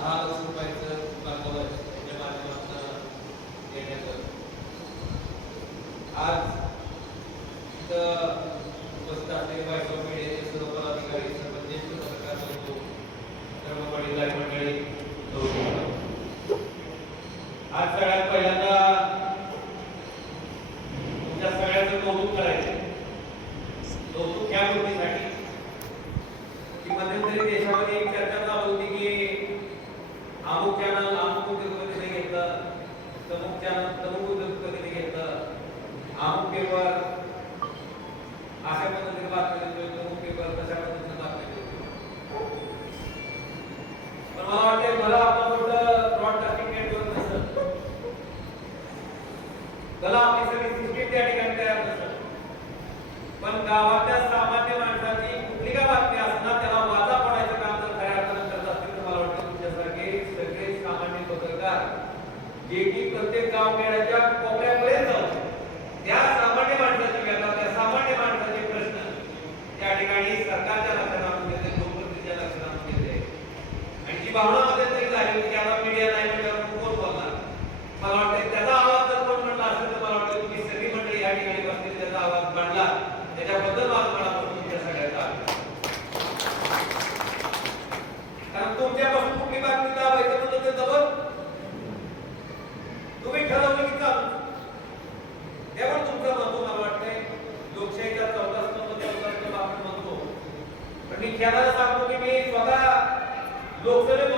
दहा लाख रुपयाचं दुकान कवच या माध्यमातून आज तिथं होतात त्याच्याबद्दल माझं मनापासून सगळ्यांचा कारण तुमच्यापासून कुठली बातमी ते जबर तुम्ही ठरवलं की चालू. त्यावर तुमचं महत्त्व मला वाटतंय. लोकशाहीचा चौथा आपण म्हणतो पण मी खेळायला सांगतो की मी स्वतः लोकसभेत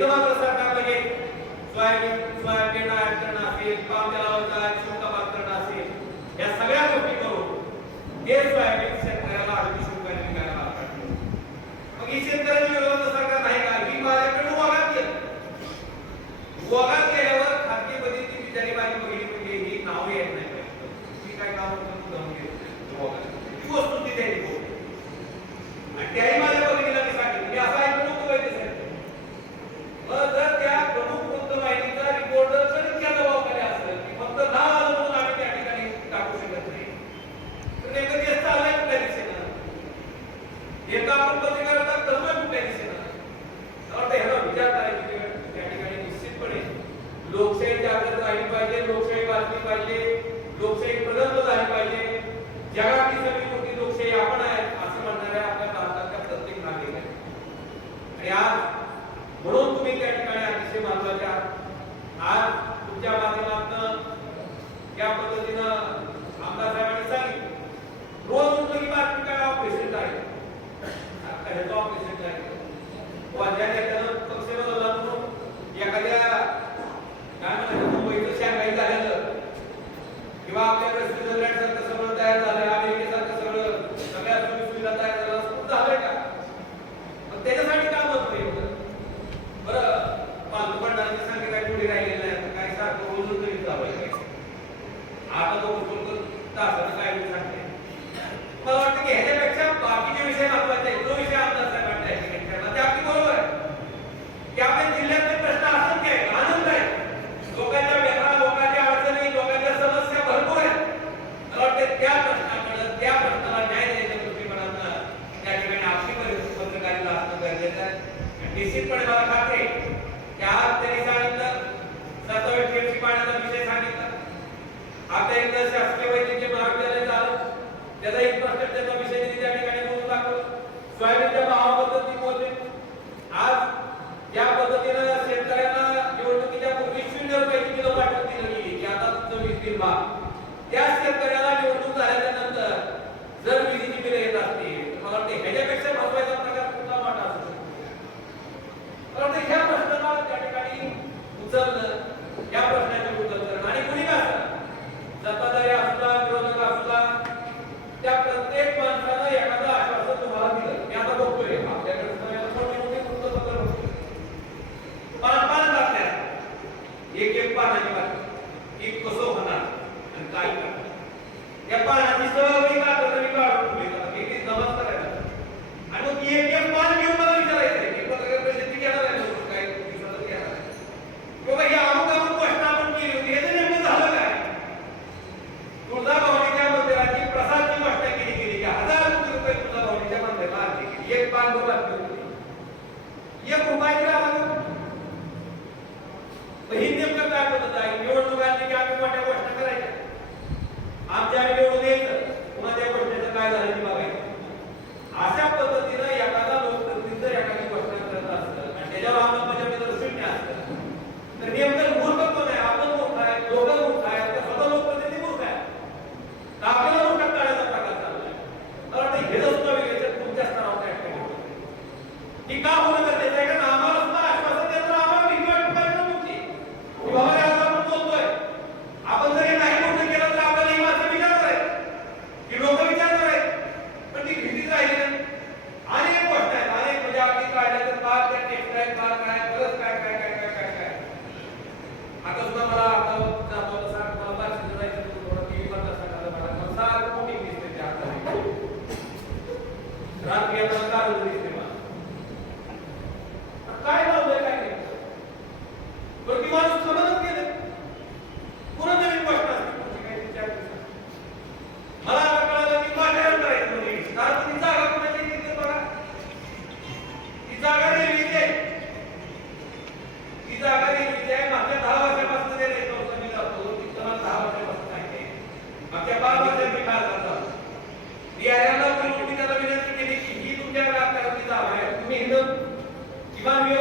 तिथं मात्र सरकार लगेच सोयाबीन सोयाबीन आयात असेल पाम तेलावरचा शुल्क माफ असेल या सगळ्या गोष्टी करून ते सोयाबीन शेतकऱ्याला आर्थिक cambio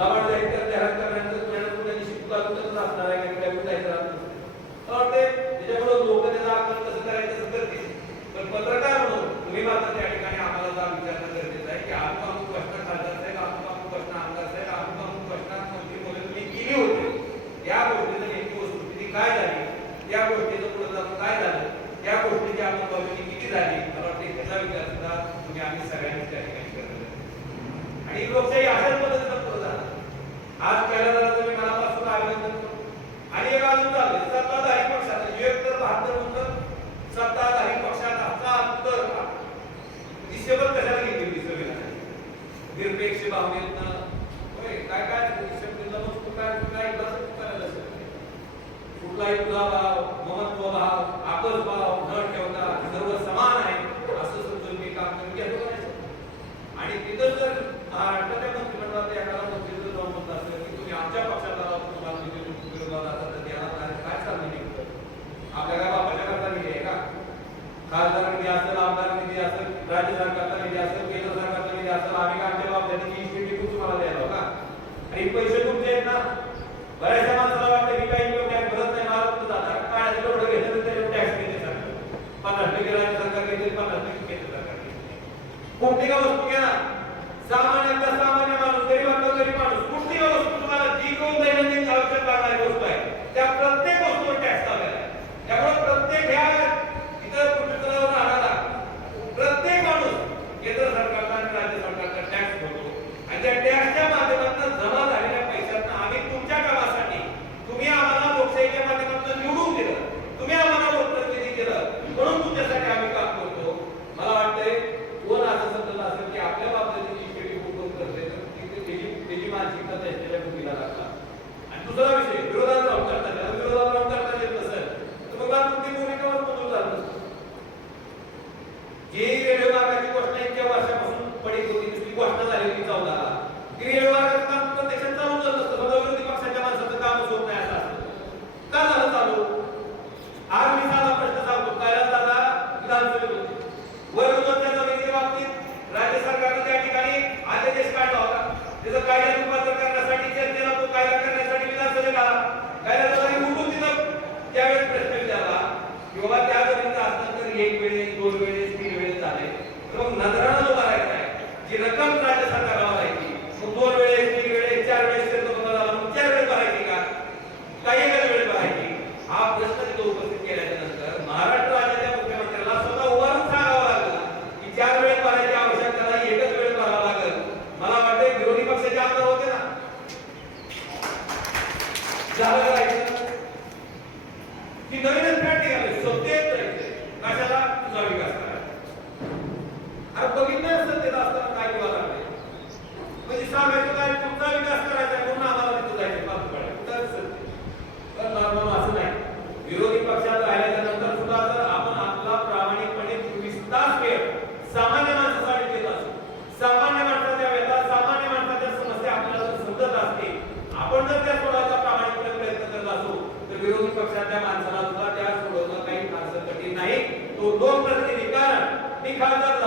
लबाड जाहीर जाहीर करण्यानंतर तुम्हाला कुठल्या दिवशी कुठं असणार आहे काय कुठल्या कुठं येणार मला वाटते त्याच्याबरोबर लोक त्याचा आकलन कसं करायचं असं करतील. पण पत्रकार म्हणून तुम्ही मात्र त्या ठिकाणी आम्हाला विचारणं गरजेचं आहे की आपण निरपेक्ष भावनेतनं काय काय शब्द कुठलाही ममत्व भाव भाव न ठेवता सर्व समान आहे असं समजून मी काम करून घेतो आणि तिथं जर मंत्रिमंडळात एखादा मंत्री जर जाऊन म्हणत असेल की तुम्ही आमच्या पक्षाला तुम्ही काय चाललं नाही आपल्या काय बापाच्या करता निधी आहे का? खासदार निधी असेल आमदार निधी असेल राज्य सरकारचा निधी असेल केंद्र सरकारचा निधी असेल आम्ही काय हे पैसे तुमचे आहेत ना? बऱ्याचशा माणसाला वाटतं की काही लोक टॅक्स भरत नाही मला कुठं जातात? टॅक्स घेते सरकार पन्नास टक्के राज्य सरकार घेते पन्नास टक्के केंद्र सरकार घेते कोणती का वस्तू घ्या? दोन प्रतिनिधी कारण. मी खासदार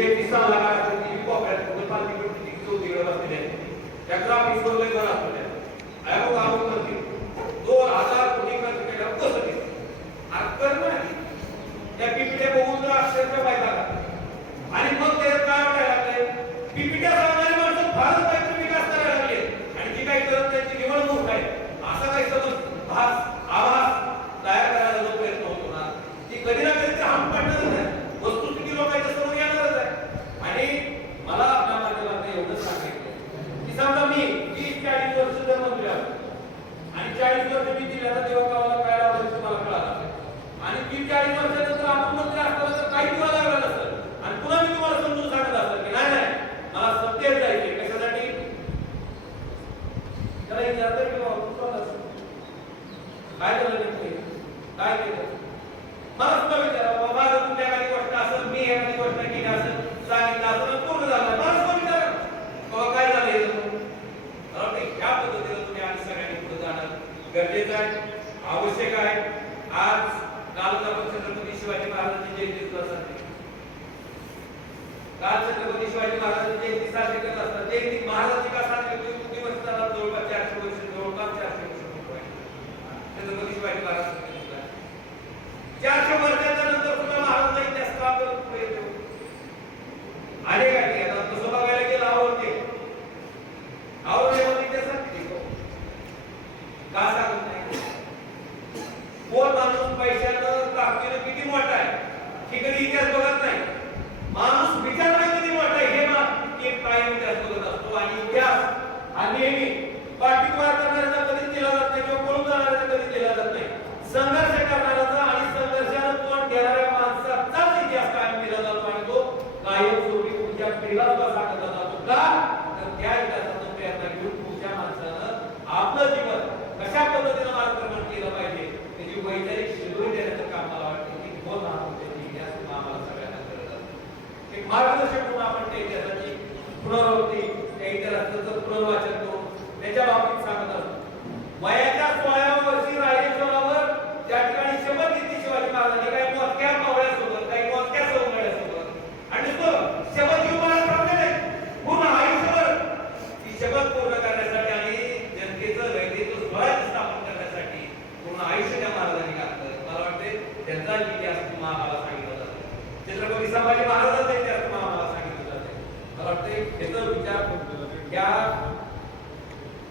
एक दिसा लागला ती कोपऱ्यात पालकी करून ती चोर तिकडे बसलेली आहे. त्याचा आम्ही सोडले जर असलेल्या आयोग आरोप करतील दोन हजार कोटी क्रांतिकाऱ्या कसं दिसते? आज कर्म नाही. त्या पिपीने बघून जर अक्षरशः फायदा तर त्या प्रेरणा घेऊन माणसानं आपलं जीवन कशा पद्धतीनं मार्गक्रमण केलं पाहिजे त्याची वैचारिक शिदोरी देण्याचं काम मला वाटतं की कोण महापुरुषांची इतिहास आम्हाला सगळ्यांना करत असतो एक मार्गदर्शक म्हणून आपण त्या इतिहासाची पुनरावृत्ती त्या इतिहासाचं पुनर्वाचन करून त्याच्या बाबतीत सांगत असतो वयाच्या सोळाव्या वर्षी रायरेश्वरावर त्या ठिकाणी शपथ घेतली शिवाजी महाराजांनी काही मोजक्या मावळ्यासोबत काही मोजक्या सौंदर्यासोबत आणि तो शपथ घेऊन मला थांबले नाही पूर्ण आयुष्यभर ती शपथ पूर्ण करण्यासाठी आणि जनतेचं रयतेचं स्वराज्य स्थापन करण्यासाठी पूर्ण आयुष्य त्या महाराजांनी घातलं मला वाटते त्यांचा इतिहास तुम्हाला आम्हाला सांगितला जातो छत्रपती संभाजी महाराजांचं इतिहास तुम्हाला मला सांगितलं जाते. मला वाटतं त्याचा विचार त्या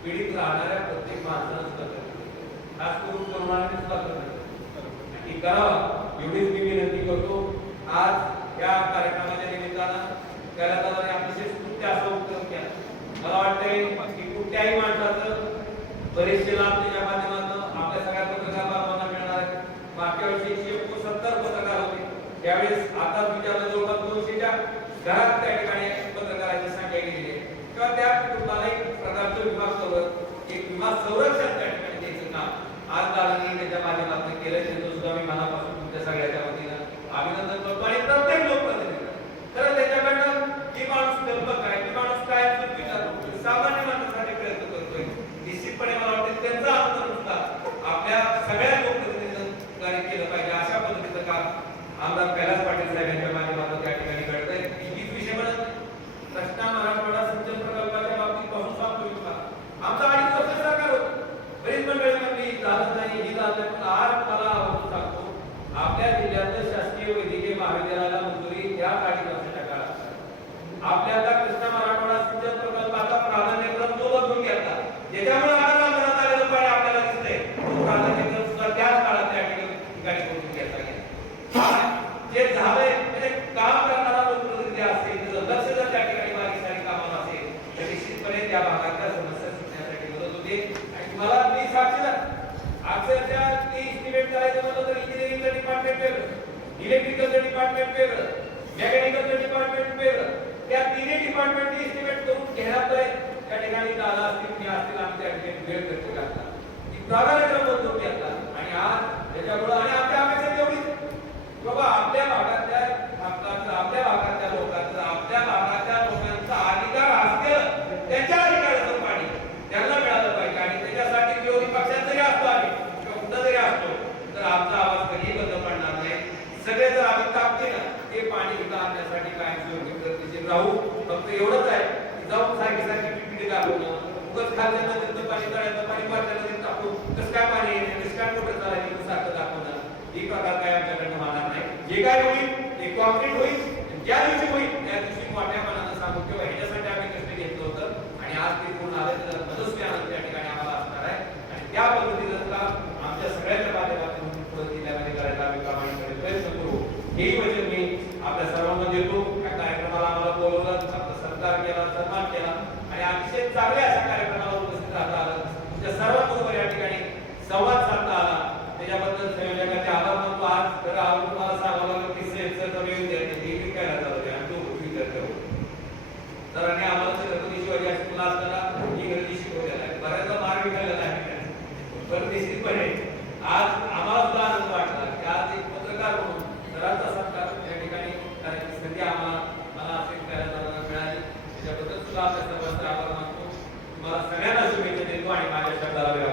पिढीत राहणाऱ्या प्रत्येक माणसानं सुद्धा करायला खास करून तरुणांनी सुद्धा करायला पाहिजे. आणि करावा एवढीच मी विनंती करतो. आज या कार्यक्रमाच्या निमित्तानं कर्यादाराने अतिशय स्तुत्य असं उत्तर घ्या मला वाटतंय की कुठल्याही माणसाचं बरेचसे लाभ त्याच्या माध्यमातून आपल्या सगळ्या पत्रकार बांधवांना मिळणार आहेत. मागच्या वर्षी एकशे एकोणसत्तर पत्रकार होते त्यावेळेस आता विचारलं जवळपास दोनशेच्या घरात त्या ठिकाणी पत्रकारांची संख्या गेलेली आहे. किंवा त्या कुटुंबाला एक प्रकारचं विमा कवर एक विमा संरक्षण त्या ठिकाणी द्यायचं काम. आज दादांनी त्याच्या माध्यमातून केलं त्याचं सुद्धा मी मनापासून तुमच्या सगळ्याच्या वतीनं अभिनंदन करतो आणि प्रत्येक लोकप्रतिनिधी तर त्याच्याकडनं की माणूस कल्पक आहे की माणूस काय विचार करतोय सामान्य माणसासाठी प्रयत्न करतोय निश्चितपणे मला वाटतं त्यांचा आमचं सुद्धा आपल्या सगळ्या लोकप्रतिनिधींनी कार्य केलं पाहिजे अशा पद्धतीचं काम आमदार कैलास पाटील साहेब यांच्या माध्यमातून त्या ठिकाणी घडतंय हीच विषय म्हणत नाही. रस्ता मराठवाडा सिंचन प्रकल्पाच्या बाबतीत पासून सांगतो मी तुम्हाला आमचा अडीच वर्ष सरकार होतं बरीच मंडळी म्हणली झालं नाही ही झालं नाही. पण आज मला आवर्जून सांगतो आपल्या जिल्ह्यातलं शासकीय वैद्यकीय महाविद्यालयाला मंजुरी या अडीच वर्षाच्या काळात आपल्या आता कृष्णा मराठवाडा सिंचन प्रकल्पाचा प्राधान्यक्रम जो बदलून घेतला ज्याच्यामुळे आता मनात आलेलं पाणी आपल्याला दिसतंय. तो प्राधान्यक्रम सुद्धा त्याच काळात त्या ठिकाणी करून घेतला गेला जे झालंय म्हणजे काम करणारा लोकप्रतिनिधी असेल त्याचं लक्ष जर त्या ठिकाणी बारीक सारीक कामाला असेल तर निश्चितपणे त्या भागातल्या समस्या सुटण्यासाठी मदत होते. आणि तुम्हाला मी साक्षीदार. अक्षरशः ते इस्टिमेट करायचं म्हणलं तर इंजिनिअरिंगचं डिपार्टमेंट वेगळं इलेक्ट्रिकलचं डिपार्टमेंट वेगळं मेकॅनिकलचं डिपार्टमेंट वेगळं. त्या तिन्ही डिपार्टमेंटची इस्टिमेट करून घेण्यापर्यंत त्या ठिकाणी दादा असतील मी असतील आम्ही त्या ठिकाणी वेळ करतो घातला प्राधान्यक्रम बदलून आता आणि आज त्याच्यामुळं आणि आपल्या अपेक्षा तेवढीच. बाबा आपल्या भागातल्या भागाचं आपल्या भागातल्या लोकांचं आपल्या भागातल्या लोकांचा अधिकार असतील त्याच्या अधिकाराचं पाणी त्यांना मिळालं पाहिजे. आणि त्याच्यासाठी विरोधी पक्षात जरी असतो आम्ही किंवा कुठं जरी असतो तर आमचा आवाज कधी बंद पडणार नाही. सगळे जर आम्ही ताकदीनं ते पाणी इथं आणण्यासाठी कायमस्वरूपी प्रयत्नशील राहू. फक्त एवढंच आहे की जाऊन सारखी सारखी पिपिटी दाखवणं उगाच खाल्ल्या नदीतलं पाणी तळ्याचं पाणी पाटल्या नदीत टाकून कसं काय पाणी येईल कसं काय मोठं चालायचं सारखं दाखवणार. ही प्रकार काय आमच्याकडनं होणार नाही. जे काय होईल ते कॉन्क्रीट होईल ज्या दिवशी होईल त्या दिवशी मोठ्या मनानं सांगू किंवा ह्याच्यासाठी आम्ही कष्ट घेतलं होतं आणि आज ते पूर्ण आलं तर मनस्वी आनंद त्या ठिकाणी आम्हाला असणार आहे. आणि त्या पद्धतीचं आमच्या सगळ्यांच्या माध्यमातून पुढे जिल्ह्यामध्ये करायला आम्ही प्रामाणिकपणे प्रयत्न करू. हेही वचन मी आपल्या सर्वांना देतो. या कार्यक्रमाला आम्हाला बोलवलं आपला सत्कार केला सन्मान केला आणि अतिशय चांगल्या clara